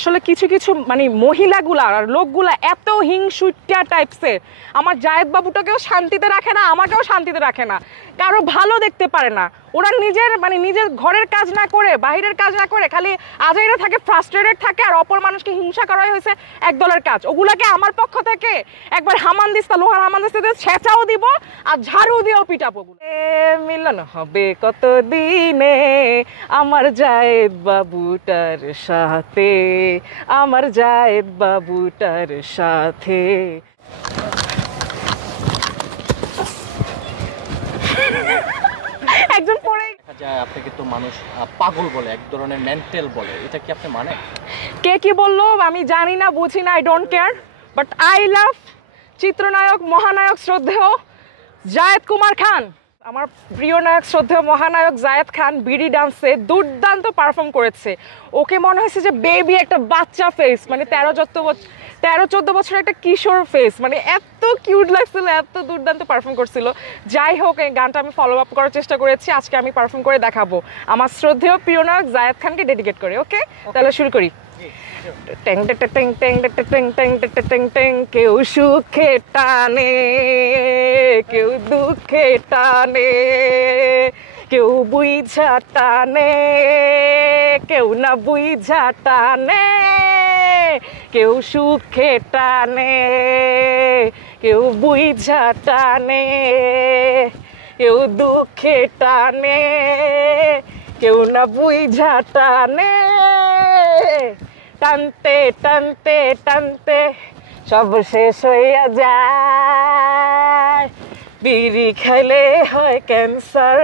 আসলে কিছু কিছু মানে মহিলাগুলা আর লোকগুলা এত হিংসুট্টা টাইপসের, আমার জায়েদ বাবুটাকেও শান্তিতে রাখে না, আমাকেও শান্তিতে রাখে না, কারো ভালো দেখতে পারে না। ওরা নিজের ঘরের কাজ না করে, বাইরের কাজ না করে, খালি আজাইরা থাকে, ফ্রাস্ট্রেটেড থাকে, আর অপর মানুষকে হিংসা করাই হয়েছে এক দলের কাজ। ওগুলাকে আমার পক্ষ থেকে একবার হামানদিস্তা, লোহার হামানদিস্তা দিয়ে ছেঁচাও দিব আর ঝাড়ু দিয়েও পিটাবো। মিলন হবে কত দিনে আমার জায়েদ বাবুটার সাথে, আমার জায়েদ বাবুটার সাথে। একজন পরে দেখা যায় আপনাকে তো মানুষ পাগল বলে, এক ধরনের মেন্টাল বলে, এটা কি আপনি মানে? কে কি বললো আমি জানি না, বুঝি না, I don't care, but I love চিত্রনায়ক, মহানায়ক, শ্রদ্ধেয় জায়েদ কুমার খান। আমার প্রিয় নায়ক, শ্রদ্ধেয় মহানায়ক জায়েদ খান বিডি ডান্সে দুর্দান্ত পারফর্ম করেছে। ওকে মনে হয়েছে যে বেবি একটা বাচ্চা ফেস, মানে 13-14 বছরের একটা কিশোর ফেস, মানে এত কিউট লাগছিল, এত দুর্দান্ত পারফর্ম করছিল। যাই হোক, এই গানটা আমি ফলো আপ করার চেষ্টা করেছি, আজকে আমি পারফর্ম করে দেখাবো আমার শ্রদ্ধেয় প্রিয় নায়ক জায়েদ খানকে ডেডিকেট করে। ওকে, তাহলে শুরু করি। কেউ সুখে টানে, কেউ দুঃখে টানে, কেউ বুঝা টানে, কেউ না বুঝা টানে, কেউ সুখে টানে, কেউ বুঝা টানে, কেউ দুঃখে টানে, কেউ না বুঝা টানে। টানতে টানতে টানতে সব শেষ হইয়া যায়, বিড়ি খেলে হয় ক্যান্সার,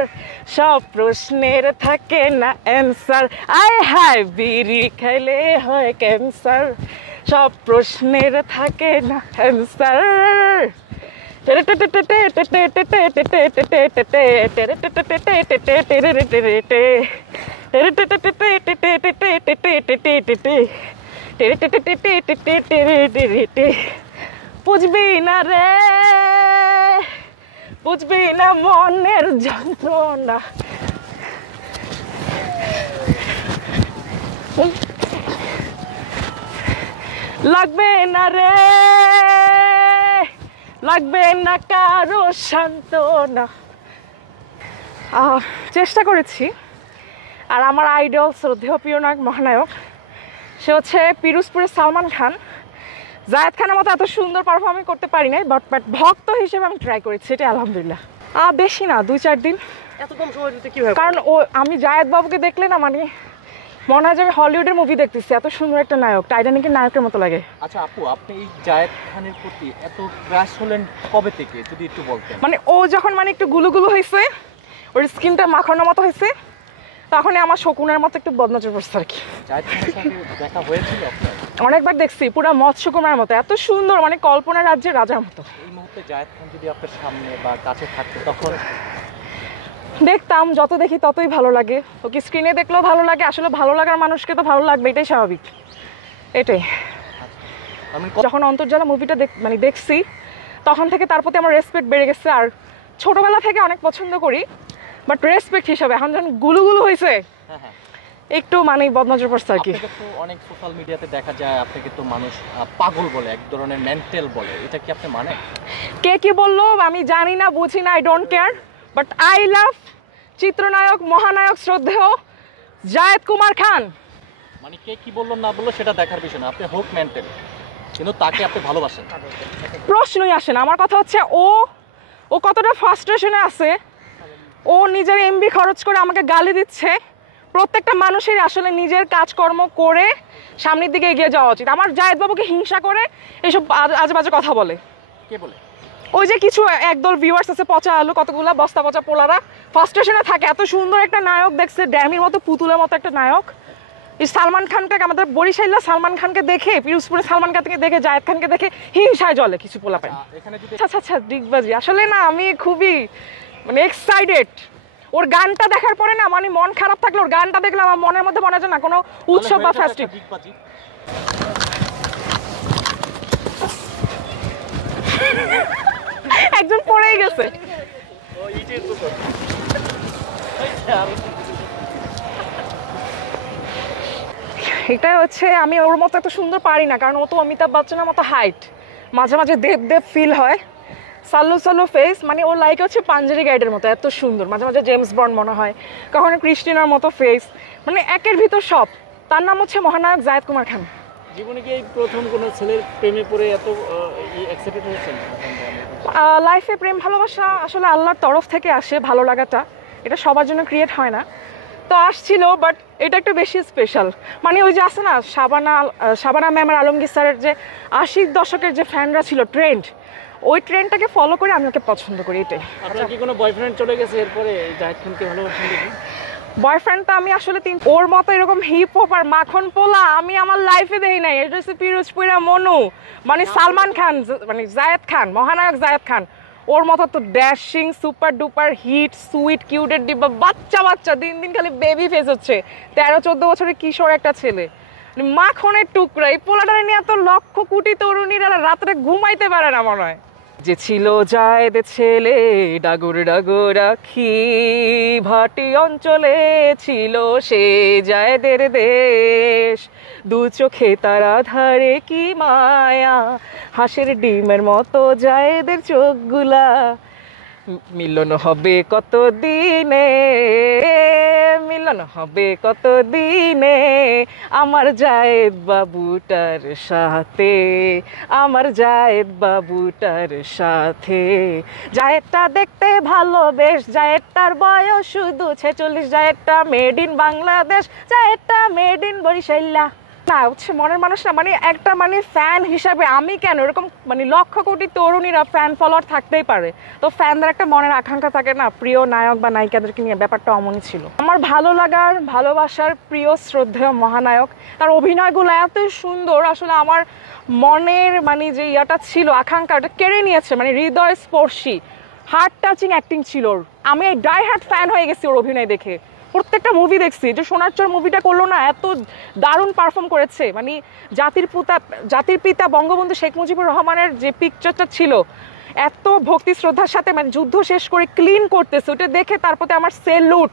সব প্রশ্নের থাকে না অ্যান্সার। আয় হায়, বিড়ি খেলে হয় ক্যান্সার, সব প্রশ্নের থাকে না অ্যান্সার। বুঝবি না রে, বুঝবি না মনের যন্ত্রণা, লাগবে না রে, লাগবে না কারো সান্ত্বনা। চেষ্টা করেছি। আর আমার আইডল, শ্রদ্ধেয় প্রিয় নায়ক, মহানায়ক, সে হচ্ছে পিরোজপুরের সালমান খান। জায়েদ খানের মতো এত সুন্দর পারফর্ম করতে পারি নাই, বাট ভক্ত হিসেবে আমি ট্রাই করেছি, এটা আলহামদুলিল্লাহ। বেশি না, 2-4 দিন। এত কম সময় দিতে কি হয়? কারণ আমি জায়েদ বাবুকে দেখলে না, মানে মনে হয় যে আমি হলিউডের মুভি দেখতেছি, এত সুন্দর একটা নায়ক, টাইটানিকের নায়কের মতো লাগে। আচ্ছা আপু, আপনি এই জায়েদ খানের প্রতি এত ক্রাশ হলেন কবে থেকে, যদি একটু বলতেন? মানে ও যখন মানে একটু গুলুগুলু হয়েছে, ওর স্কিনটা মাখানোর মতো হয়েছে, তখনই আমার শকুনের মতো একটু বদনজর পড়ছে আর কি। জায়েদ খানের সাথে দেখা হয়েছিল আপনার? অনেকবার দেখছি, পুরো মৎস্যকুমারের মতো, এত সুন্দর, মানে কল্পনা রাজ্যের রাজার মতো। এই মুহূর্তে জায়েদ খান যদি আপনার সামনে বা কাছে থাকতো, তখন দেখতাম, যত দেখি ততই ভালো লাগে। ওকে স্ক্রিনে দেখলেও ভালো লাগে, আসলে ভালো লাগার মানুষকে তো ভালো লাগবে, এটাই স্বাভাবিক। এটাই যখন অন্তর্জালা মুভিটা মানে দেখছি, তখন থেকে তার প্রতি আমার রেসপেক্ট বেড়ে গেছে। আর ছোটবেলা থেকে অনেক পছন্দ করি, বাট রেসপেক্ট হিসাবে এখন যখন গুলুগুলু হয়েছে, একটু মানে বদনজর পড়ছে আর কি। অনেক সোশ্যাল মিডিয়াতে দেখা যায় আপনাকে তো মানুষ পাগল বলে, এক ধরনের মেন্টাল বলে, এটা কি আপনি মানে? কে কি বললো আমি জানি না, বুঝি না, I don't care, but I love চিত্রনায়ক, মহানায়ক, শ্রদ্ধেয় জায়েদ কুমার খান। মানে কে কি বললো না বললো সেটা দেখার বিষয় না, আপনি হোক মেন্টাল, কিন্তু তাকে আপনি ভালোবাসেন, প্রশ্নই আসে না। আমার কথা হচ্ছে ও কতটা ফ্রাস্ট্রেশনে আছে, ও নিজের এমবি খরচ করে আমাকে গালি দিচ্ছে। প্রত্যেকটা মানুষেরই আসলে নিজের কাজকর্ম করে সামনের দিকে এগিয়ে যাওয়া উচিত। আমার জায়েদ বাবুকে হিংসা করে এইসব আজেবাজে কথা বলে। কে বলে? ওই যে কিছু একদল ভিউয়ার্স আছে, পচা আলু, কতগুলা বস্তা পচা পোলারা, ফ্রাস্ট্রেশনে থাকে। এত সুন্দর একটা নায়ক দেখছে, ড্যামির মতো, পুতুলের মতো একটা নায়ক। এই সালমান খানকে, আমাদের বরিশাইলা সালমান খানকে দেখে, পিরোজপুরে সালমান খানকে দেখে, জায়েদ খানকে দেখে হিংসায় জ্বলে কিছু পোলা পায়। আচ্ছা ডিগবাজি, আসলে না আমি খুবই মানে এক্সাইটেড। ওর গানটা দেখার পরে না, মানে মন খারাপ থাকলে ওর গানটা দেখলে আমার মনের মধ্যে মনে হয় না কোনো উৎসব বা ফেস্টিভ। একজন পড়েই গেছে। এটা হচ্ছে আমি ওর মতো এত সুন্দর পারি না, কারণ ও তো অমিতাভ বচ্চনের মতো হাইট, মাঝে মাঝে দেব দেব ফিল হয়, সাল্লু সাল্লু ফেস, মানে ওর লাইক হচ্ছে পাঞ্জারি গাইডের মতো এত সুন্দর, মাঝে মাঝে জেমস বন্ড মনে হয়, কখনো ক্রিস্টিনার মতো ফেস, মানে একের ভিতর সব। তার নাম হচ্ছে মহানায়ক জায়েদ কুমার খান। জীবনে কি এই প্রথম কোনো ছেলের প্রেমে পড়ে এত এক্সাইটেড হয়েছেন? লাইফে প্রেম ভালোবাসা আসলে আল্লাহর তরফ থেকে আসে, ভালো লাগাটা এটা সবার জন্য ক্রিয়েট হয় না, তো আসছিল, বাট এটা একটু বেশি স্পেশাল। মানে ওই যে আছে না শাবানা ম্যাম আর আলমগীর স্যারের যে 80 দশকের যে ফ্যানরা ছিল ট্রেন্ড, ওই ট্রেন্ডটাকে ফলো করে আমি ওকে পছন্দ করি, এটাই। আপনার কি কোনো বয়ফ্রেন্ড চলে গেছে এরপরে জাহিদ খানকে ভালোবাসেন দেখি? বয়ফ্রেন্ড তো আমি আসলে ওর মতো এরকম হিপ হপ আর মাখন পোলা আমি আমার লাইফে দেখি নাই। এটা হচ্ছে পিরোজপুরা মনু, মানে সালমান খান, মানে জায়েদ খান, মহানায়ক জায়েদ খান, ওর মতো তো dashing super duper hit sweet কিউটের ডিব্বা বাচ্চা বাচ্চা, দিন দিন খালি বেবি ফেস হচ্ছে, 13-14 বছরের কিশোর একটা ছেলে, মানে মাখনের টুকরা। এই পোলাটারে নিয়ে এত লক্ষ কোটি তরুণীরা রাত্রে ঘুমাইতে পারে না মনে হয়। যে ছিল জায়েদ ছেলে ডাগর ডাগর আখি, ভাটি অঞ্চলে ছিল সে জায়েদের দেশ, দু চোখে তারা ধারে কি মায়া, হাঁসের ডিমের মতো জায়েদের চোখগুলা, মিলন হবে কত দিনে, মিলন হবে কত দিনে আমার জায়েদ বাবুটার সাথে, আমার জায়েদ বাবুটার সাথে। জায়েদটা দেখতে ভালো বেশ, জায়েদটার বয়স শুধু 46, জায়েদটা মেড ইন বাংলাদেশ, জায়েদটা মেড ইন বরিশাল্লা। না হচ্ছে মনের মানুষ না, মানে একটা মানে ফ্যান হিসাবে আমি কেন এরকম, মানে লক্ষ কোটি তরুণীরা ফ্যান ফলোয়ার থাকতেই পারে, তো ফ্যানদের একটা মনের আকাঙ্ক্ষা থাকে না প্রিয় নায়ক বা নায়িকাদেরকে নিয়ে, ব্যাপারটা অমনই ছিল। আমার ভালো লাগার ভালোবাসার প্রিয় শ্রদ্ধেয় মহানায়ক, তার অভিনয়গুলো এত সুন্দর, আসলে আমার মনের মানে যে ইয়াটা ছিল আকাঙ্ক্ষা ওটা কেড়ে নিয়েছে, মানে হৃদয় স্পর্শী হার্ট টাচিং অ্যাক্টিং ছিল ওর। আমি ডাই হার্ট ফ্যান হয়ে গেছি ওর অভিনয় দেখে, প্রত্যেকটা মুভি দেখছি। যে সোনার চর মুভিটা করলো না, এত দারুণ পারফর্ম করেছে, মানে জাতির পিতা বঙ্গবন্ধু শেখ মুজিবুর রহমানের যে পিকচারটা ছিল এত ভক্তি শ্রদ্ধার সাথে, মানে যুদ্ধ শেষ করে ক্লিন করতেছে, ওটা দেখে তার প্রতি আমার সেলুট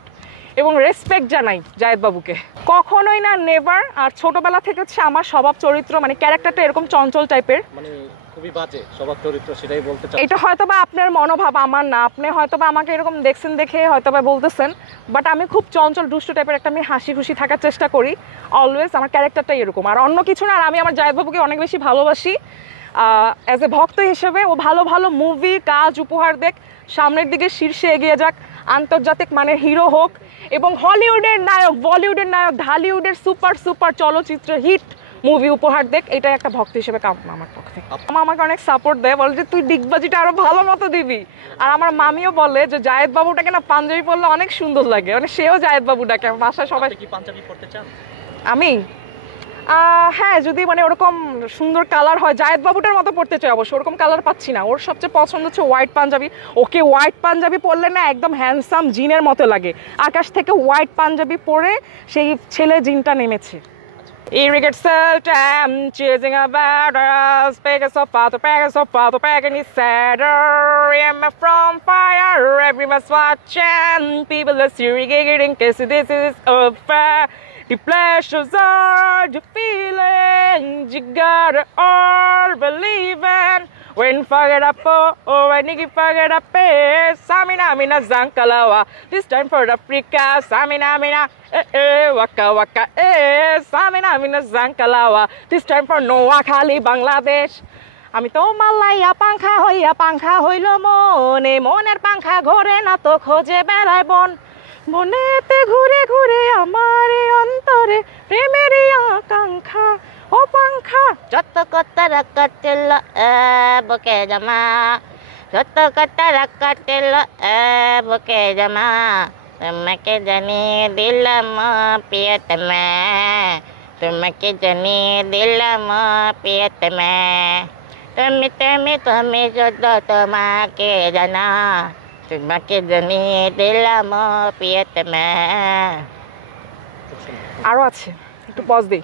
এবং রেসপেক্ট জানাই জায়েদ বাবুকে, কখনোই না, নেভার। আর ছোটবেলা থেকে হচ্ছে আমার স্বভাব চরিত্র মানে ক্যারেক্টারটা এরকম চঞ্চল টাইপের, মানে খুবই বাজে স্বভাব চরিত্র, সেটাই বলতে চাই। এটা হয়তোবা আপনার মনোভাব, আমার না, আপনি হয়তোবা আমাকে এরকম দেখছেন দেখে হয়তোবা বলতেছেন, বাট আমি খুব চঞ্চল দুষ্ট টাইপের একটা, আমি হাসি খুশি থাকার চেষ্টা করি অলওয়েজ, আমার ক্যারেক্টারটাই এরকম, আর অন্য কিছু না। আর আমি আমার জায়েদ বাবুকে অনেক বেশি ভালোবাসি অ্যাজ এ ভক্ত হিসেবে। ও ভালো ভালো মুভি কাজ উপহার দেখ, সামনের দিকে শীর্ষে এগিয়ে যাক, আন্তর্জাতিক মানের হিরো হোক, এবং হলিউডের নায়ক, বলিউডের নায়ক, ঢালিউডের সুপার সুপার চলচ্চিত্র হিট মুভি উপহার দেখ, এটাই একটা ভক্ত হিসেবে কামনা আমার পক্ষ থেকে। আমাকে অনেক সাপোর্ট দেয়, বলে যে তুই ডিগবাজিটা আরো ভালো মতো দিবি। আর আমার মামিও বলে যে জায়েদ বাবুটাকে না পাঞ্জাবি পরলে অনেক সুন্দর লাগে, মানে সেও জায়েদ বাবুটাকে বাসায় সবাই। কি পাঞ্জাবি পড়তে চান? আমি হ্যাঁ, যদি মানে ওরকম সুন্দর কালার হয়, জায়েদ বাবুটার মতো পড়তে চাই অবশ্য, ওরকম কালার পাচ্ছি না। ওর সবচেয়ে পছন্দ হচ্ছে হোয়াইট পাঞ্জাবি, ওকে হোয়াইট পাঞ্জাবি পরলে না একদম হ্যান্ডসাম জিনের মতো লাগে, আকাশ থেকে হোয়াইট পাঞ্জাবি পরে সেই ছেলে জিনটা নেমেছে। Irrigate Sultan, chasing a badass, Pegasus of father, packing his saddle. I'm from fire, everyone's watching. People are irrigating, cause this is a fair. The pleasures are the feelings you gotta all believe in. When forget up, oh, when you forget up, Samina, Mina, Zankalawa. This time for Africa, Samina, Mina, Waka, Waka, Samina, Mina, Zankalawa. This time for Noakhali, Bangladesh. আমি তো মাল্লাইয়া পাংখা হইল মনে, মনের পাংখা ঘোরে না তো খোঁজে বেড়ায় বন, মনেতে ঘুরে ঘুরে আমার অন্তরে প্রেমেরই আকাঙ্ক্ষা, ও পাংখা যত কথা রাকাটেল বকে জামা, যত কথা রাকাটেল বকে জামা, তোমাকে জানিয়ে দিলাম প্রিয়তমা, তোমাকে জানিয়ে দিলাম প্রিয়তমা, তুমি তুমি তুমি যত তোমাকে জানা, তোমাকে জানিয়ে দিলাম প্রিয়তমা। আরো আছে, একটু পজ দিই।